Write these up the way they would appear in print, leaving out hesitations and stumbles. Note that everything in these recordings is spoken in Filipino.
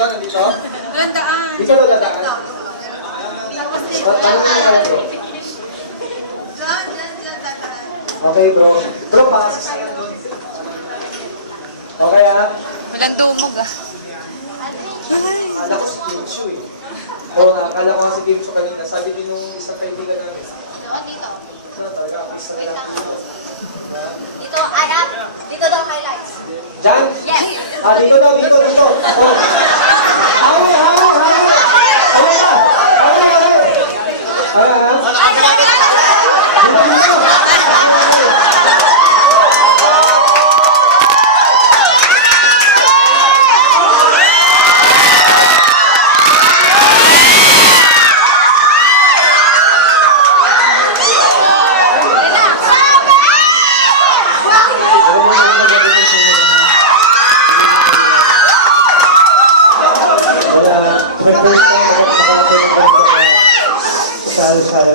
Nandito, nandito? Nandaan. Dito na dadaan? Okay, bro. Bro, pasok sa akin doon. Okay, ha? Walang tumog ah. Akala ko si Kim Chu, eh. Oo nga, akala ko nga si Kim Chu kanina. Sabi din nung isang kaibigan namin. Dito. Ano talaga, ako isa na lang. Dito, anak. Dito daw highlights. Diyan? Yes. Dito daw, dito. Hawi, hawi, hawi! Hawi na! Hawi, hawi! Hawi, ha? Dito, dito!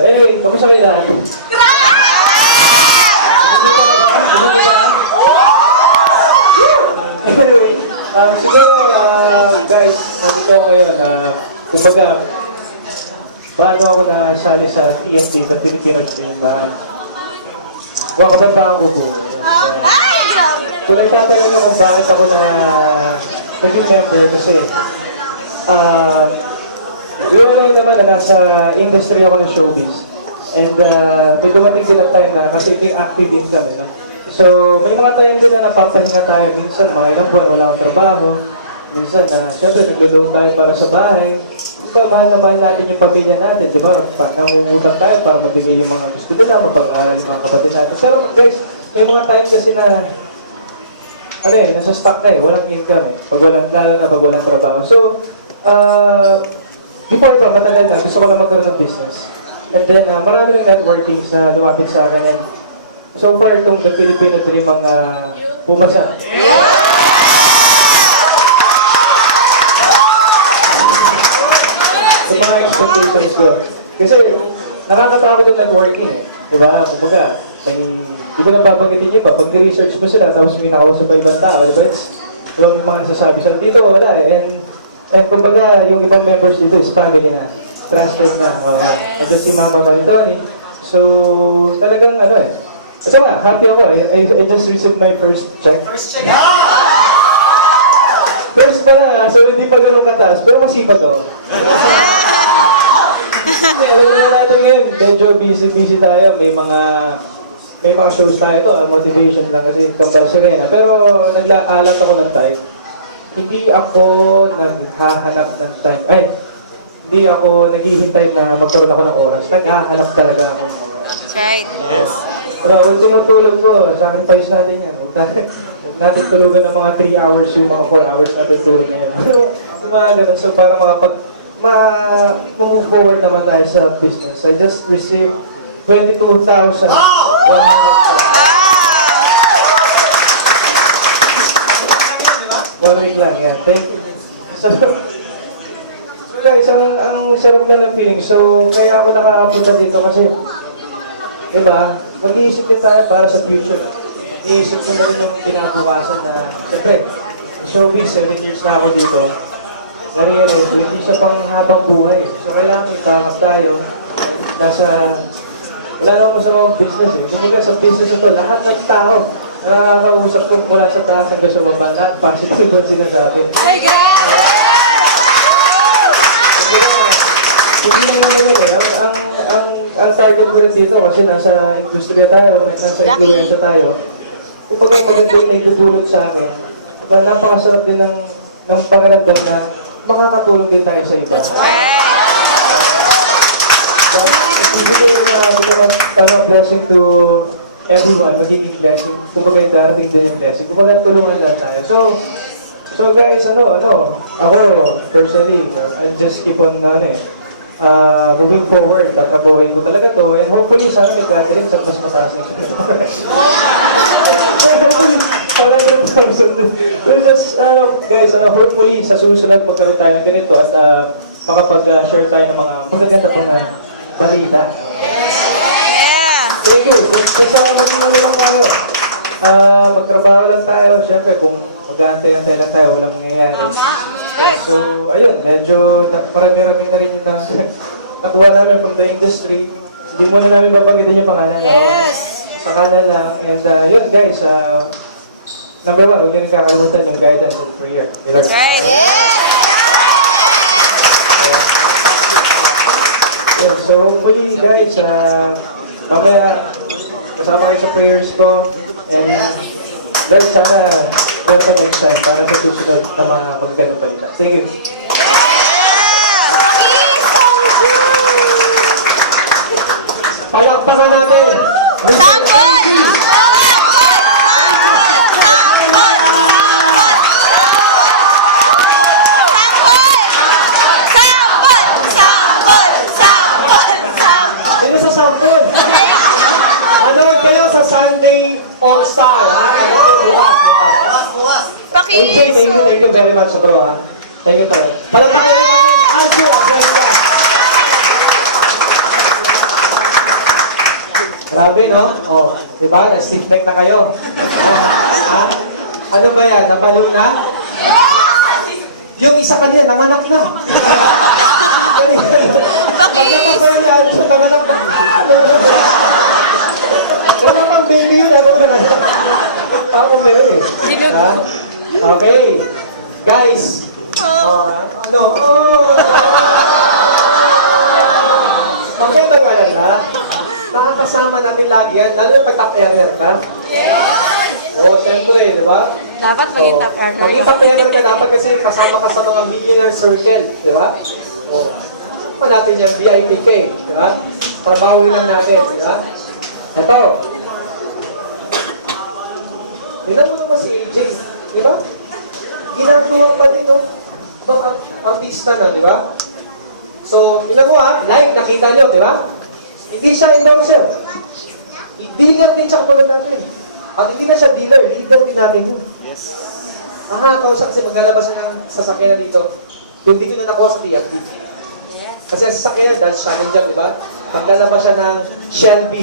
Anyway, kamusta kayo dahil? Anyway, siguro, guys, nandito ako ngayon. Kumbaga, paano ako nasali sa TNT, sa Filipino Team, kabataan ko po. Kung nagtatanong naman bakit ako na naging member kasi, yun lang naman na nasa industry ako ng showbiz. And may dumating din ang time na kasi ito yung active din kami. No? So may mga time din na napapahinga tayo. Minsan mga ilang buwan wala akong trabaho. Minsan syempre nagdudulong tayo para sa bahay. Di ba mahal na mahal natin yung pamilya natin, di ba? Nangungutang tayo para mabigay yung mga gusto nila, mapag-aaral yung mga kapatid natin. Pero guys, may mga time kasi na nasa stuck na walang income pag walang, lalo na pag walang trabaho. So, before ito, matagal na, gusto ko na magkaroon ng business. And then, maraming networkings na lumapit sa akin. And so far, itong The Filipino Dream ang pumasa. Yung mga expectations ko. Kasi, nakakatakot yung networking. Diba? Kumbaga, hindi ko na babanggitin yun ba? Pag research mo sila, tapos may nakausap pa ibang tao, diba? Yung mga nasasabi sila dito, wala eh. And kumbaga, yung ibang members dito is family na. Trusted na. Ito si Mama Manidoni. So, talagang ito nga, happy ako. I just received my first check. First check? First pala, so hindi pa ganun kataas, pero masipag ako. Alam naman natin ngayon, medyo busy tayo. May mga shows tayo to, motivation lang kasi compulsory na. Pero nag-aalat ako ng time. Hindi ako naghahanap ng time. Hindi ako naghihintay na magkaroon ako ng oras. Naghahanap talaga ako ng oras. That's right. Yes. Pero kung tinutulog ko, sacrifice natin yan. Huwag natin tulugan ng mga 3 hours yung mga 4 hours natin tulog ngayon. Pero yung mga ganun, so para move forward naman tayo sa business. I just received 22,000. One week lang, yeah. Thank you. So guys, ang sarap na ng feeling. So, kaya ako nakapunta dito kasi, diba, mag-iisip din tayo para sa future. Iisip ko na rin yung kinabukasan na, siyempre, showbiz, 7 years na ako dito. Hindi siya pang habang buhay. So, kailangan itakap tayo. Wala naman sa business eh. Kumbaga sa business ito, lahat ng tao na nakakausap ko mula sa taas hanggang sa baba, lahat positive ang sinasabi. Ay, grabe! Ang target ko rin dito kasi nasa industriya tayo, nasa influensya tayo. Kung pag maganda yung naitutulot sa akin, napakasarap din ng pakiramdam na makakatulong din tayo sa iba. Parang blessing to everyone, magiging blessing. Kung magiging darating din yung blessing. Kung magiging tulungan lang tayo. So guys, ako, personally, I just keep on moving forward, tatabuhin ko talaga to, and hopefully sana may gathering sa mas mataas na ito. Well, just, guys, hopefully sa susunod magkaroon tayo ng ganito at makapag-share tayo ng mga magaganda pang balita. Yeah! Thank you. Basta lang tayo. Magtrabaho lang tayo. Siyempre, kung mag-aantay antay-antay lang tayo, walang mangyayari. Tama. Right. So, ayun, medyo marami-rami na rin na nakuha namin from the industry. Hindi muna namin babanggitin yung pangalan. Yes. Sa kanan lang. And yun guys, number 1, huwag nyo rin kakalimutan yung guidance and prayer. That's right. Yeah, so hopefully guys, mamaya kasama kayo sa prayers ko. And Lord, sana welcome next time para sa susunod na mga magganong balita. Thank you. Palakpakan namin! Sino sa sample? Manood kayo sa Sunday All-Star. AJ, thank you very much bro ha. Thank you talaga. Palakpakan namin! Andrew, grabe, no? Oh, di ba? Na-stiff neck na kayo. Ha? Ano ba yan? Napalo na? Yung isa kanina, nanganak na. Wala pang baby yun. Ako na. Ako meron eh. Ha? Okay. Guys. Ano? Bakit nagalan na? Nakakasama natin lagi yan. Lalo yung pagtap-error ka. Yes! Oo, siyempre, di ba? Dapat maging top earner Maging yun. top-error ka dapat kasi kasama ka sa mga millionaire circle, di ba? Oo. Pa natin yung VIPK, di ba? Trabahuin lang natin, di ba? Ito. Tignan mo naman si AJ, di ba? Ginagawa pa dito. Ibang artista na, di ba? So, tignan mo ha, live, nakita nyo, di ba? Hindi siya endorser. Dealer din siya kapag natin. At hindi na siya dealer, leader din natin yun. Yes. Nakakatawa siya kasi maglalabas siya ng sasakyan na dito. Yung dito na nakuha sa TFT. Yes. Kasi ang sasakyan, Dodge Challenger, di ba? Maglalabas siya ng Shelby.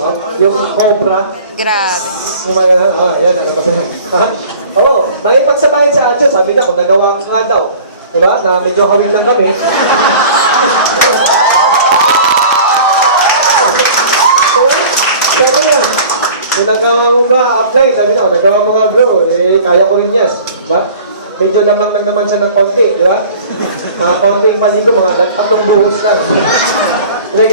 No? Yung Cobra. Grabe. Yung mga ganun. Yan, nalabas niya. Oo, nakipagsabayan sa Adjo, sabi na, kung nagawa ko nga daw. Di ba? Na medyo kawin lang kami. Sabi niya, kung nagawa mo nga apply, sabi niya, nagawa mo nga bro, kaya ko rin yes. Diba? Medyo lamang lang naman siya ng konti, di ba? Mga konting maligo, mga tatlong buhos na.